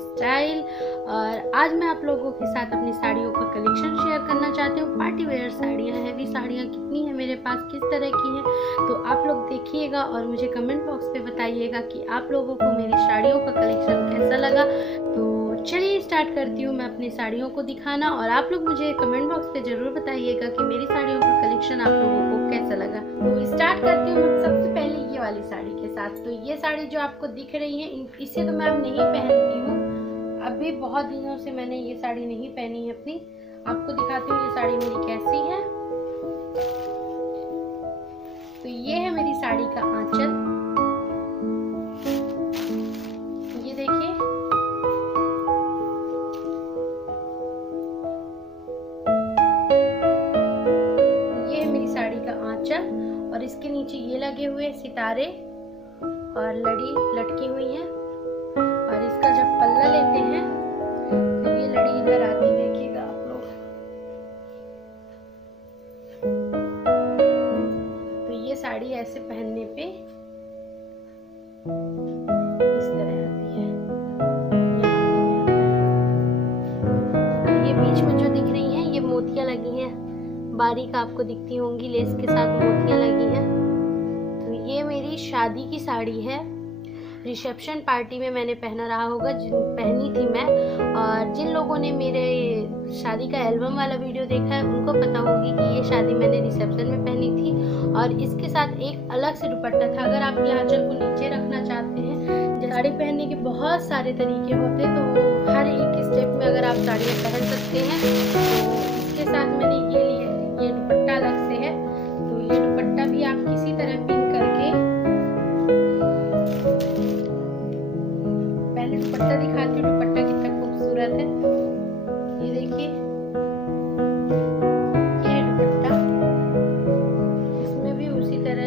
Style. और आज मैं आप लोगों के साथ अपनी साड़ियों का कलेक्शन शेयर करना चाहती हूँ। पार्टी वेयर साड़ियाँ, हैवी साड़ियाँ कितनी हैं मेरे पास, किस तरह की हैं, तो आप लोग देखिएगा और मुझे कमेंट बॉक्स पे बताइएगा कि आप लोगों को मेरी साड़ियों का कलेक्शन कैसा लगा। तो चलिए स्टार्ट करती हूँ मैं अपनी साड़ियों को दिखाना, और आप लोग मुझे कमेंट बॉक्स पे ज़रूर बताइएगा कि मेरी साड़ियों का कलेक्शन आप लोगों को कैसा लगा। तो स्टार्ट करती हूँ मैं सबसे पहले ये वाली साड़ी के साथ। तो ये साड़ी जो आपको दिख रही है, इसे तो मैं अब नहीं पहनती हूँ, अभी बहुत दिनों से मैंने ये साड़ी नहीं पहनी है अपनी। आपको दिखाती हूँ ये साड़ी मेरी कैसी है। तो ये है मेरी साड़ी का आंचल, ये देखिए। ये है मेरी साड़ी का आंचल, और इसके नीचे ये लगे हुए सितारे और लड़ी लटकी हुई है। और इसका जब पल्ला लेते हैं तो ये लड़ी इधर आती, देखिएगा आप लोग। तो ये साड़ी ऐसे पहनने पे इस तरह आती है। ये बीच में जो दिख रही हैं ये मोतियां लगी हैं, बारीक आपको दिखती होंगी, लेस के साथ मोतियां लगी हैं। तो ये मेरी शादी की साड़ी है, रिसेप्शन पार्टी में मैंने पहना रहा होगा, पहनी थी मैं। और जिन लोगों ने मेरे शादी का एल्बम वाला वीडियो देखा है उनको पता होगी कि ये शादी मैंने रिसेप्शन में पहनी थी। और इसके साथ एक अलग से दुपट्टा था। अगर आप ये आंचल को नीचे रखना चाहते हैं, साड़ी पहनने के बहुत सारे तरीके होते हैं, तो हर एक स्टेप में अगर आप साड़ियाँ पहन सकते हैं। तो इसके साथ मैंने ये लिया, ये दुपट्टा अलग से है। तो ये दुपट्टा भी आप किसी तरह पिन करके, पहले दुपट्टा दिखाती हूँ, दुपट्टा कितना खूबसूरत है, ये देखिए। ये है दुपट्टा, इसमें भी उसी तरह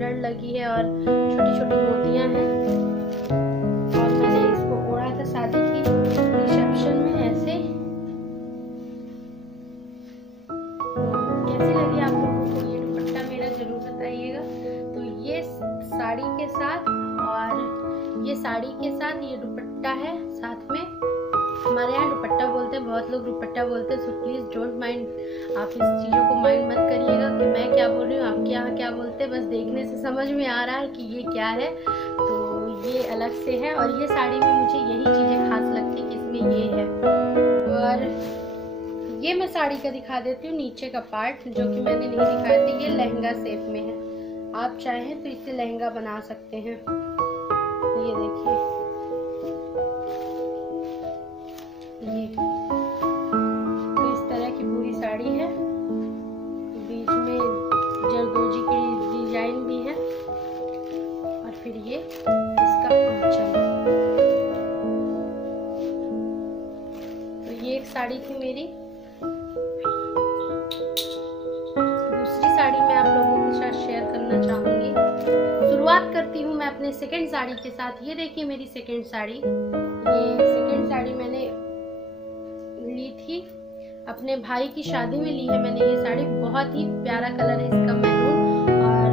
लड़ लगी है और छोटी छोटी मोतियां हैं। और मैंने इसको ओढ़ा था शादी की रिसेप्शन में ऐसे। कैसी लगी आप लोगों को ये दुपट्टा, मेरा जरूर बताइएगा। तो ये साड़ी के साथ, और ये साड़ी के साथ ये दुपट्टा है साथ में। हमारे यहाँ दुपट्टा बोलते हैं, बहुत लोग दुपट्टा बोलते हैं, सो प्लीज डोंट माइंड, आप इस चीज़ों को माइंड मत करिएगा कि मैं क्या बोल रही हूँ, आपके यहाँ क्या बोलते हैं। बस देखने से समझ में आ रहा है कि ये क्या है। तो ये अलग से है, और ये साड़ी में मुझे यही चीज़ें खास लगती है कि इसमें ये है। और ये मैं साड़ी का दिखा देती हूँ नीचे का पार्ट, जो कि मैंने नहीं दिखाया था। ये लहंगा शेप में है, आप चाहें तो इससे लहंगा बना सकते हैं। ये देखिए, ये तो इस तरह की पूरी साड़ी है, बीच में जरदोजी की डिजाइन भी है, और फिर ये इसका आंचल। तो ये एक साड़ी थी मेरी। दूसरी साड़ी मैं आप लोगों के साथ शेयर करना चाहूंगी। शुरुआत करती हूँ मैं अपने सेकंड साड़ी के साथ। ये देखिए मेरी सेकंड साड़ी। ये सेकंड साड़ी मैंने ली थी अपने भाई की शादी में, ली है मैंने ये साड़ी। बहुत ही प्यारा कलर है इसका, मैरून, और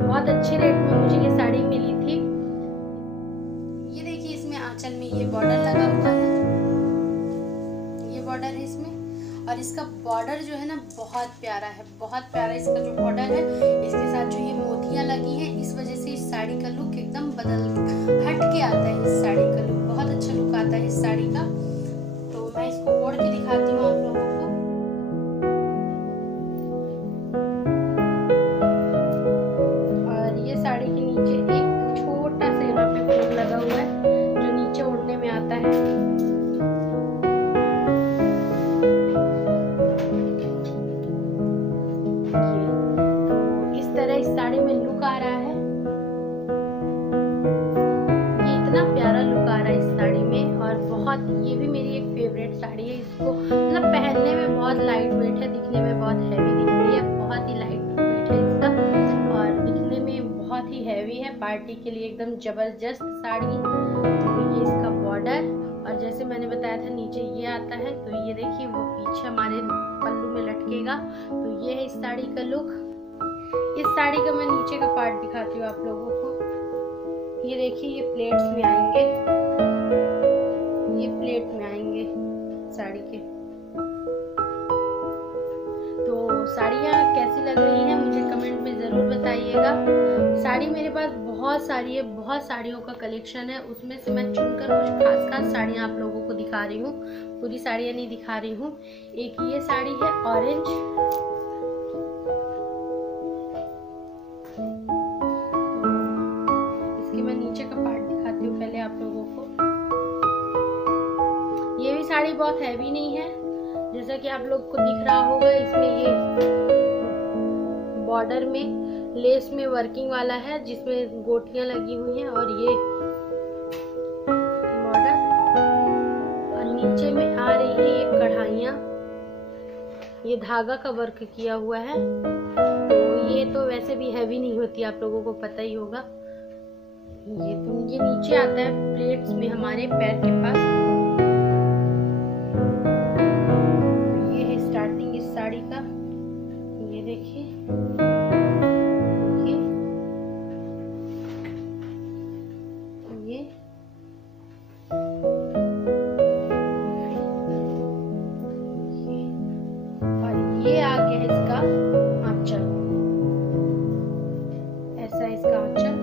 बहुत अच्छे रेट में मुझे ये साड़ी मिली थी। ये देखिए इसमें आंचल में ये बॉर्डर लगा हुआ है, ये बॉर्डर है इसमें। और इसका बॉर्डर जो है ना बहुत प्यारा है, बहुत प्यारा इसका जो बॉर्डर है। इसके साथ जो ये मोतियां लगी हैं, इस वजह से इस साड़ी का लुक एकदम हट के आता है। इस साड़ी का लुक बहुत अच्छा लुक आता है इस साड़ी का। तो मैं इसको ओढ़ के दिखाती हूँ आप लोगों को। और ये साड़ी के नीचे एक छोटा सा यहाँ पे फूल लगा हुआ है, जो नीचे ओढ़ने में आता है। इस तरह इस साड़ी में लुक आ रहा है। ये इतना प्यारा लुक आ रहा है इस साड़ी में, और बहुत, ये भी मेरी एक फेवरेट साड़ी है। इसको मतलब पहनने में बहुत लाइट वेट है, दिखने में बहुत हैवी दिखती है, बहुत ही लाइट वेट है इसका, और दिखने में बहुत ही हैवी है। पार्टी के लिए एकदम जबरदस्त साड़ी। तो ये इसका बॉर्डर, और जैसे मैंने बताया था नीचे ये आता है। तो ये देखिए वो पीछे हमारे पल्लू में लटकेगा। तो ये है इस साड़ी का लुक। इस साड़ी का मैं नीचे का पार्ट दिखाती हूँ आप लोगों को। ये देखिए, ये प्लेट्स में आएंगे, ये प्लेट में आएंगे साड़ी के। तो साड़ियाँ कैसी लग रही हैं मुझे कमेंट में ज़रूर बताइएगा। साड़ी मेरे पास बहुत सारी है, बहुत साड़ियों का कलेक्शन है, उसमें से मैं चुनकर कुछ खास साड़ियाँ आप लोगों को दिखा रही हूँ, पूरी साड़ियाँ नहीं दिखा रही हूँ। एक ये साड़ी है ऑरेंज, तो इसके मैं नीचे का पार्ट दिखाती हूँ पहले आप लोगों को। ये भी साड़ी बहुत हैवी नहीं है, जैसा कि आप लोग को दिख रहा होगा। इसमें ये बॉर्डर में लेस में वर्किंग वाला है जिसमें गोटियां लगी हुई हैं, और ये बॉर्डर, और नीचे में आ रही है ये कढ़ाइयाँ, ये धागा का वर्क किया हुआ है। तो ये तो वैसे भी हैवी नहीं होती, आप लोगों को पता ही होगा। ये नीचे आता है प्लेट्स में हमारे पैर के पास। तो ये है स्टार्टिंग इस साड़ी का, ये देखिए। ये आ गया है इसका आंचल, ऐसा इसका आंचल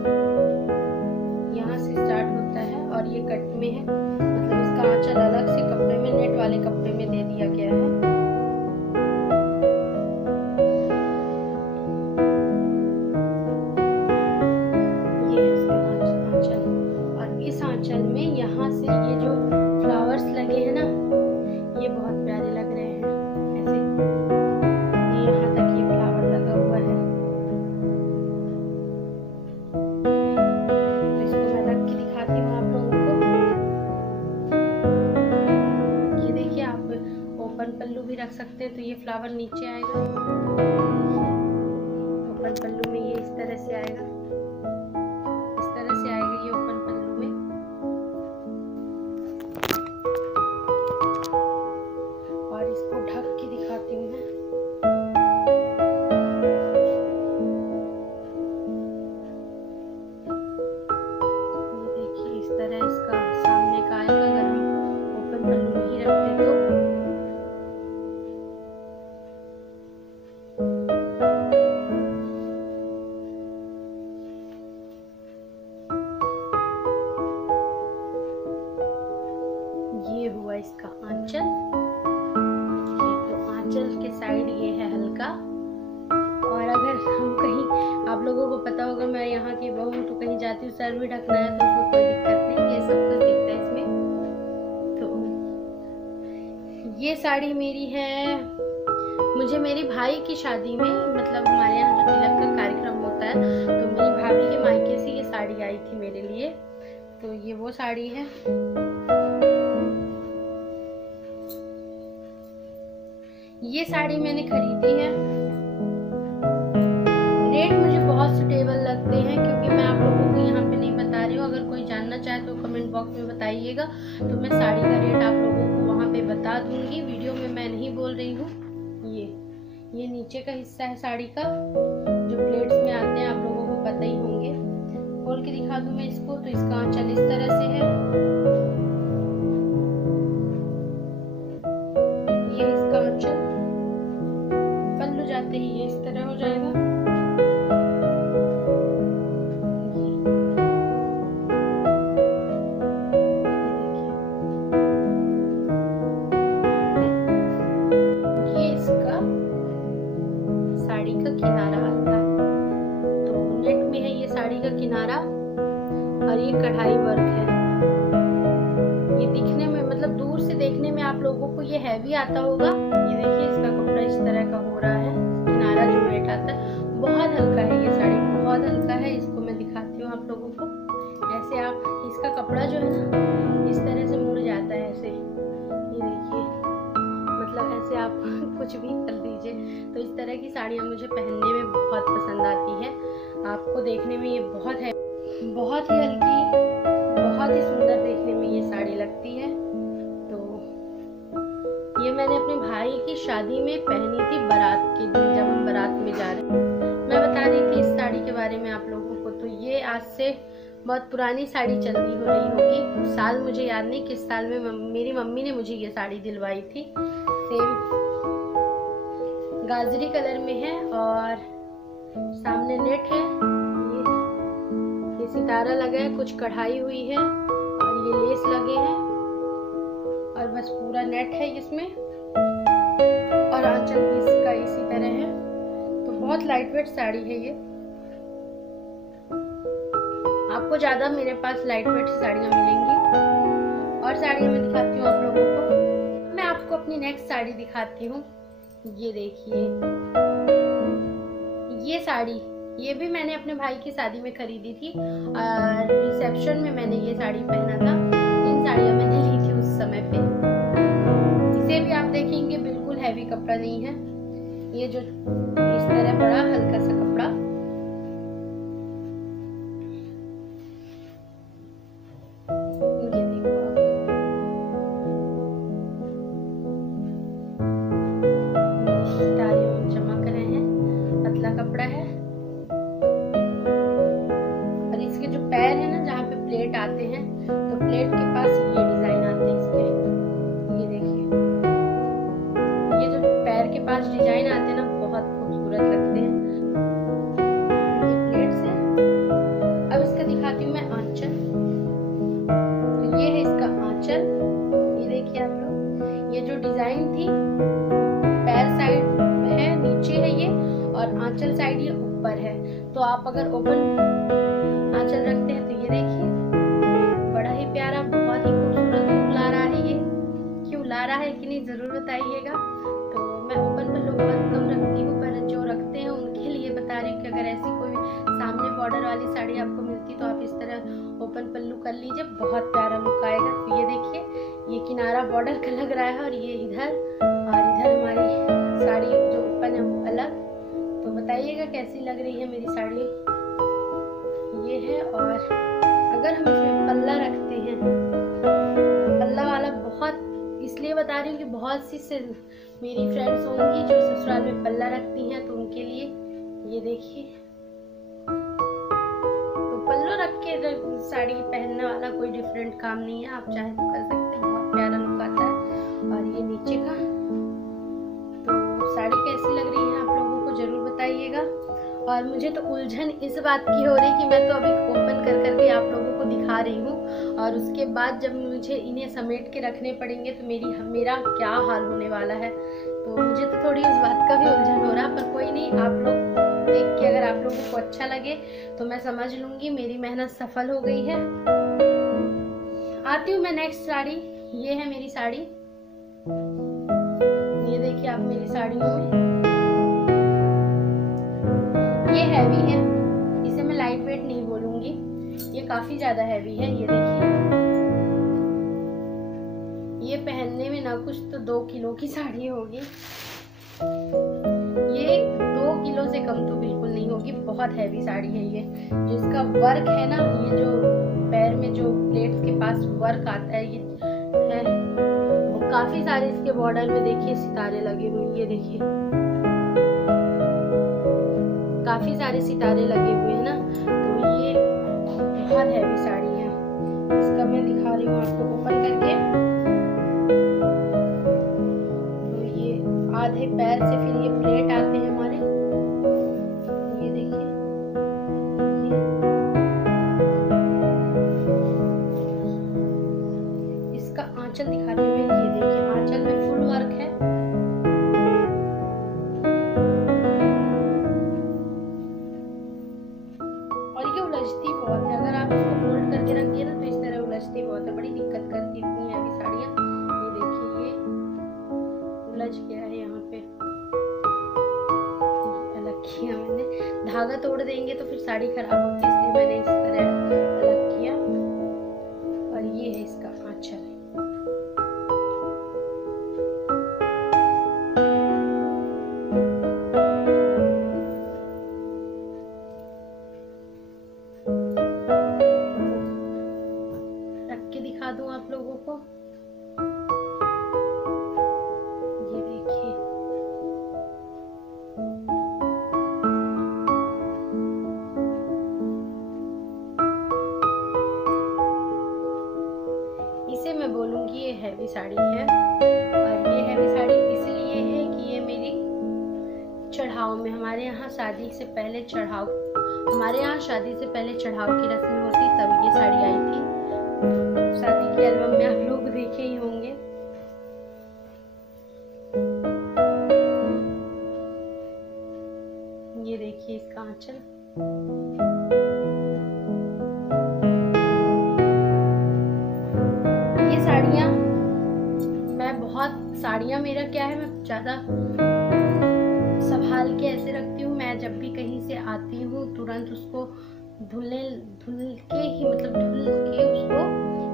यहाँ से स्टार्ट होता है और ये कट में है, मतलब इसका आंचल अलग से कपड़े में, नेट वाले कपड़े में दे दिया गया है। ये है इसका आंचल, और इस आंचल में यहाँ से ये जो फ्लावर्स लगे हैं ना, ये बहुत प्यारे लग रहे हैं। ऐसे यहाँ तक ये फ्लावर लगा हुआ है। तो इसको मैं रख के दिखाती हूँ आप लोगों को। ये देखिए, आप ओपन पल्लू भी रख सकते हैं, तो ये फ्लावर नीचे आएगा। ओपन पल्लू में ये इस तरह से आएगा, इस तरह से आएगा ये ओपन पल्लू में। और इसको ढक के दिखाती हूँ मैं। इसका सामने का आएगा अगर हम ओपन पल्लू नहीं रखते तो। ये हुआ इसका आंचल। तो आंचल के साइड ये है हल्का। और अगर हम कहीं, आप लोगों को पता होगा मैं यहाँ की बहू हूँ, तो कहीं जाती हूँ सर भी ढकना है तो उसमें कोई दिक्कत नहीं, ये सब कुछ दिखता है इसमें। तो ये साड़ी मेरी है, मुझे मेरी भाई की शादी में, मतलब हमारे यहाँ जो तिलक का कार्यक्रम होता है, तो मेरी भाभी के मायके से ये साड़ी आई थी मेरे लिए। तो ये वो साड़ी है। ये साड़ी मैंने खरीदी है, रेट मुझे बहुत सुटेबल लगते हैं, क्योंकि मैं आप लोगों को यहाँ पे नहीं बता रही हूँ। अगर कोई जानना चाहे तो कमेंट बॉक्स में बताइएगा, तो मैं साड़ी का रेट आप लोगों को वहाँ पे बता दूंगी, वीडियो में मैं नहीं बोल रही हूँ। ये नीचे का हिस्सा है साड़ी का, जो प्लेट्स में आते हैं, आप लोगों को पता ही होंगे। खोल के दिखा दूँ मैं इसको, तो इसका आंचल इस तरह से है, ये इसका आंचल। पल्लू जाते ही ये इस तरह हो जाएगा। साड़ी का किनारा आता है, तो नेट में है ये साड़ी का किनारा, और ये कढ़ाई वर्क है। ये दिखने में, मतलब दूर से देखने में आप लोगों को ये हैवी आता होगा। ये देखिए, इसका कपड़ा इस तरह का हो रहा है, किनारा जो नेट आता है बहुत हल्का है, ये साड़ी बहुत हल्का है। इसको मैं दिखाती हूँ आप लोगों को। ऐसे आप, इसका कपड़ा जो है ना, इस तरह से मुड़ जाता है ऐसे, ये देखिए, मतलब ऐसे आप कुछ भी कर दीजिए। तो इस तरह की साड़ियाँ मुझे पहनने में बहुत पसंद आती है। आपको देखने में ये बहुत है, बहुत ही हल्की, बहुत ही सुंदर देखने में ये साड़ी लगती है। तो ये मैंने अपने भाई की शादी में पहनी थी, बारात के दिन, जब हम बारात में जा रहे, मैं बता रही थी बारे में आप लोगों को, तो ये आज से बहुत पुरानी साड़ी चल रही हो रही होगी। साल मुझे याद नहीं किस साल में मेरी मम्मी ने मुझे ये साड़ी दिलवाई थी। सेम गाजरी कलर में है और सामने नेट है, ये सितारा लगा है, कुछ कढ़ाई हुई है और ये लेस लगे हैं और बस पूरा नेट है इसमें, और आंचल भी इसका इसी तरह है। तो बहुत लाइट वेट साड़ी है ये। आपको ज्यादा मेरे पास लाइट वेट साड़ियाँ मिलेंगी। और साड़ियाँ मैं दिखाती हूँ आप लोगों को। मैं आपको अपनी नेक्स्ट साड़ी दिखाती हूँ। ये देखिए, ये साड़ी ये भी मैंने अपने भाई की शादी में खरीदी थी और रिसेप्शन में मैंने ये साड़ी पहना था। इन साड़ियाँ मैंने ली थी उस समय पे। इसे भी आप देखेंगे बिल्कुल हैवी कपड़ा नहीं है, ये जो इस तरह बड़ा हल्का सा कपड़ा। ये देखो आप, सितारे चमक रहे हैं, पतला कपड़ा है और इसके जो पैर है ना, जहाँ पे प्लेट आते हैं, तो प्लेट के पास ये डिजाइन आते हैं इसके। ये देखिए, ये जो पैर के पास डिजाइन आते हैं ना, बहुत खूबसूरत लगते हैं। ये प्लेट्स है। अब इसका दिखाती हूँ मैं आंचल। तो ये है इसका आंचल। ये देखिए आप लोग, ये जो डिजाइन थी, पैर साइड है, नीचे है ये, और आंचल साइड ये ऊपर है। तो आप अगर ओपन आंचल रखते हैं तो ये देखिए, बड़ा ही प्यारा, बहुत ही खूबसूरत लुक ला रहा है ये। क्यों ला रहा है कि नहीं जरूर बताइएगा। तो मैं ओपन पल्लू बहुत कम रखती हूँ, पर जो रखते हैं उनके लिए बता रही हूँ कि अगर ऐसी कोई सामने बॉर्डर वाली साड़ी आपको मिलती तो आप इस तरह ओपन पल्लू कर लीजिए, बहुत प्यारा लुक आएगा। तो ये देखिए, ये किनारा बॉर्डर का लग रहा है और ये इधर, और इधर हमारी साड़ी जो ओपन है वो अलग। तो बताइएगा कैसी लग रही है मेरी साड़ी। ये है। और अगर हम इसमें पल्ला रखते हैं, पल्ला वाला बहुत इसलिए बता रही हूँ कि बहुत सी से मेरी फ्रेंड्स होंगी जो ससुराल में पल्ला रखती हैं, तो उनके लिए ये देखिए, तो पल्लो रख के साड़ी पहनने वाला कोई डिफरेंट काम नहीं है, आप चाहे तो कर सकते हैं, बहुत प्यारा लुक आता है। और ये नीचे का। तो साड़ी कैसी लग रही है आप लोगों को जरूर बताइएगा। और मुझे तो उलझन इस बात की हो रही कि मैं तो अभी ओपन कर करके आप लोगों को दिखा रही हूँ, और उसके बाद जब मुझे इन्हें समेट के रखने पड़ेंगे तो मेरा क्या हाल होने वाला है। तो मुझे तो थोड़ी उस बात का भी उलझन हो रहा, पर कोई नहीं, आप लोग देख के अगर आप लोगों को अच्छा लगे तो मैं समझ लूंगी मेरी मेहनत सफल हो गई है। आती हूँ मैं नेक्स्ट साड़ी। ये है मेरी साड़ी। ये देखिए आप मेरी साड़ियों में, ये हैवी है, इसे मैं लाइट वेट नहीं बोलूंगी, ये काफी ज्यादा हैवी है। ये देखिए, ये पहनने में ना कुछ तो 2 किलो की साड़ी होगी। ये 2 किलो से कम तो बिल्कुल नहीं होगी, बहुत हैवी साड़ी है ये। जिसका वर्क है ना, ये जो पैर में जो प्लेट्स के पास वर्क आता है, ये है वो काफी सारे इसके बॉर्डर में देखिए सितारे लगे हुए। ये देखिए, काफी सारे सितारे लगे हुए हैं ना, तो ये बहुत हैवी साड़ी है। इसका मैं दिखा रही हूँ आपको ओपन करके। तो ये आधे पैर से फिर ये प्लेट आते हैं हमारे। ये देखिए, इसका आंचल दिखाती हूँ मैं। ये देखिए, आंचल में फुल वर्क है। उलझती बहुत है, अगर आप इसको फोल्ड करके रखिए ना तो इस तरह उलझती बहुत है, बड़ी दिक्कत करती है इतनी हैवी साड़ियाँ। ये देखिए, ये उलझ गया है यहाँ पे, अलग किया मैंने। धागा तोड़ देंगे तो फिर साड़ी खराब होती है, इसलिए मैंने इस तरह अलग किया। और ये है इसका आंचल। दिखा दूं आप लोगों को। ये देखिए, साड़ी है। और ये हैवी साड़ी इसलिए है कि ये मेरी चढ़ाव में, हमारे यहाँ शादी से पहले चढ़ाव की रस्म होती, तब ये साड़ी आई थी। शादी के एल्बम में आप लोग देखे ही होंगे। ये देखिए इसका आंचल। ये साड़ियाँ मेरा क्या है, मैं ज़्यादा संभाल के ऐसे रखती हूँ। मैं जब भी कहीं से आती हूँ तुरंत उसको धुल के उसको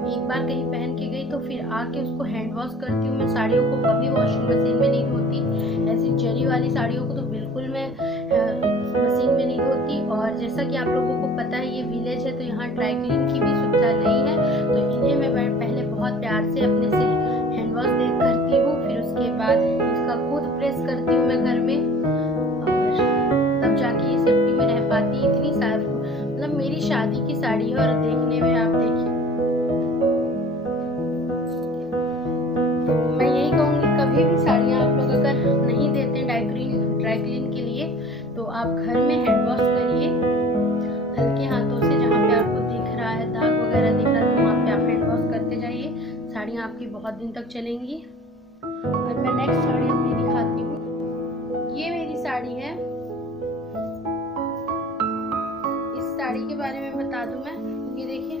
एक बार कहीं पहन के गई तो फिर आके उसको हैंड वॉश करती हूँ। मैं साड़ियों को कभी वॉशिंग मशीन में नहीं धोती। ऐसी जरी वाली साड़ियों को तो बिल्कुल मैं मशीन में नहीं धोती। और जैसा कि आप लोगों को पता है ये विलेज है तो यहाँ ड्राई क्लीन की भी सुविधा नहीं है, तो इन्हें मैं पहले बहुत प्यार से अपने से हैंड वॉश करती हूँ। फिर उसके बाद इसका खुद प्रेस करती हूँ मैं घर में, और तब जाके ये सेफ्टी में रह पाती। इतनी सारी मतलब मेरी शादी की साड़ी है और देखने में आप देखिए, तो मैं यही कहूँगी कभी भी साड़ियाँ आप लोग अगर नहीं देते ड्राई क्लीन के लिए तो आप घर में हैंड वॉश करिए हल्के हाथों से। जहाँ पे आपको दिख रहा है दाग वगैरह दिख रहा है तो वहाँ पे आप हैंड वॉश करते जाइए। साड़ियाँ आपकी बहुत दिन तक चलेंगी। और मैं नेक्स्ट साड़ी अपनी दिखाती हूँ। ये मेरी साड़ी है। इस साड़ी के बारे में बता दूं मैं, ये देखिए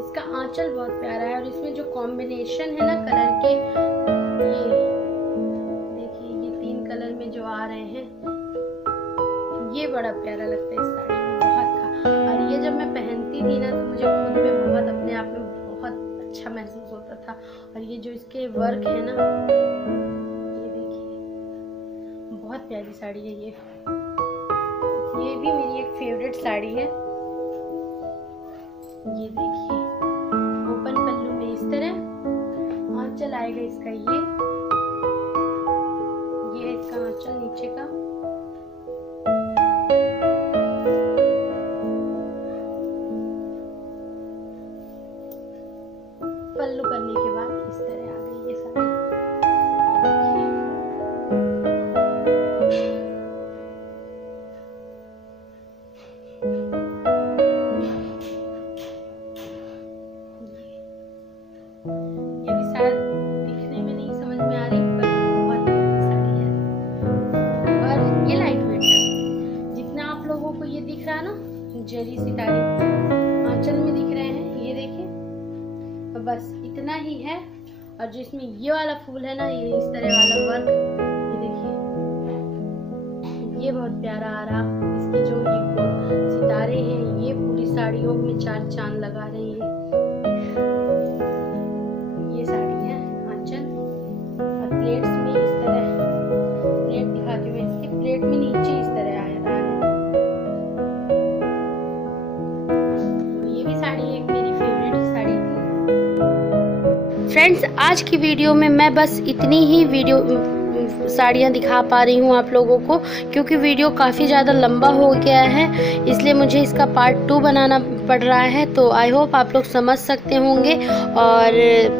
इसका आंचल बहुत प्यारा है और इसमें जो कॉम्बिनेशन है ना कलर के, ये देखिए ये 3 कलर में जो आ रहे हैं ये बड़ा प्यारा लगता है इस साड़ी में बहुत। और ये जब मैं पहनती थी ना तो मुझे खुद में बहुत अपने आप में बहुत अच्छा महसूस होता था। और ये जो इसके वर्क है ना, ये देखिए बहुत प्यारी साड़ी है ये भी मेरी एक फेवरेट साड़ी है। ये देखिए ओपन पल्लू में इस तरह आंचल आएगा इसका। ये इसका आंचल नीचे का। पल्लू करने के बाद इस तरह आ गई ये साड़ी। ये भी शायद दिखने में नहीं समझ में आ रही पर बहुत प्यारी साड़ी है और ये लाइट वेट है। जितना आप लोगों को ये दिख रहा है ना जरी सितारे आंचल में दिख रहे हैं, ये देखिए बस इतना ही है। और जिसमें ये वाला फूल है ना, ये इस तरह वाला वर्क, ये देखिए ये बहुत प्यारा आ रहा। इसकी जो ये सितारे हैं ये पूरी साड़ियों में 4 चांद लगा रहे हैं। ये साड़ी है आंचल और प्लेट्स में इस तरह प्लेट दिखाती हूँ। इसकी प्लेट में नीचे इस तरह आ रहा है। तो ये भी साड़ी एक मेरी फेवरेट साड़ी थी। फ्रेंड्स आज की वीडियो में मैं बस इतनी ही साड़ियाँ दिखा पा रही हूँ आप लोगों को, क्योंकि वीडियो काफ़ी ज़्यादा लंबा हो गया है, इसलिए मुझे इसका पार्ट 2 बनाना पड़ रहा है। तो आई होप आप लोग समझ सकते होंगे। और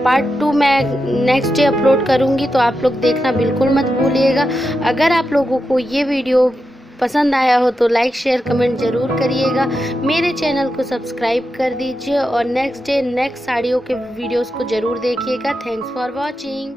पार्ट 2 मैं नेक्स्ट डे अपलोड करूँगी, तो आप लोग देखना बिल्कुल मत भूलिएगा। अगर आप लोगों को ये वीडियो पसंद आया हो तो लाइक शेयर कमेंट ज़रूर करिएगा। मेरे चैनल को सब्सक्राइब कर दीजिए और नेक्स्ट डे नेक्स्ट साड़ियों के वीडियोस को ज़रूर देखिएगा। Thanks for watching.